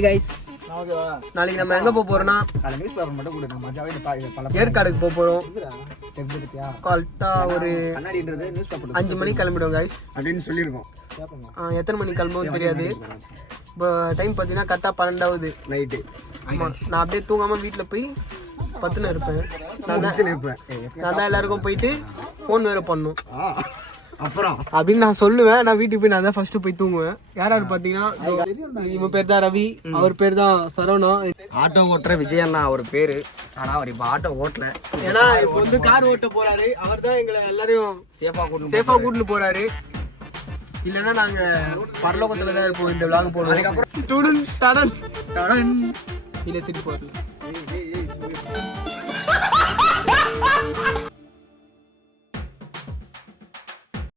Hi guys, நாளைக்கு நம்ம எங்கே போக போகிறோம்னா ஏற்காடுக்கு போக போகிறோம். கரெக்டாக ஒரு 5 மணிக்கு கிளம்பிடுவோம் கைஸ் அப்படின்னு சொல்லியிருக்கோம். எத்தனை மணிக்கு கிளம்புவோம் தெரியாது. இப்போ டைம் பார்த்தீங்கன்னா கரெக்டாக 12 ஆகுது நைட்டு. ஆமாம், நான் அப்படியே தூங்காமல் வீட்டில் போய் பத்துன்னு இருப்பேன். நான் தான் எல்லாருக்கும் போயிட்டு ஃபோன் வேறு பண்ணும் அப்புறம் அப்படின்னு நான் சொல்லுவேன். நான் வீட்டுக்கு போய் நான் தான் ஃபர்ஸ்ட் போய் தூங்குவேன். யாராரு பார்த்தீங்கன்னா இவன் பேர் தான் ரவி, அவர் பேர் தான் சரவணா. ஆட்டோ ஓட்டுற விஜயண்ணா அவர் பேரு. ஆனால் அவர் இப்போ ஆட்டோ ஓட்டல, ஏன்னா இப்போ வந்து கார் ஓட்ட போறாரு. அவர் தான் எங்களை எல்லாரையும் சேஃபா கூட்டிட்டு போறாரு. இல்லைன்னா நாங்க பரலோகத்துல தான் இருப்போம். இந்த விளாக் போடுவோம். அதுக்கப்புறம் தடன் தடன் இல்லை சிரிப்பு வரல.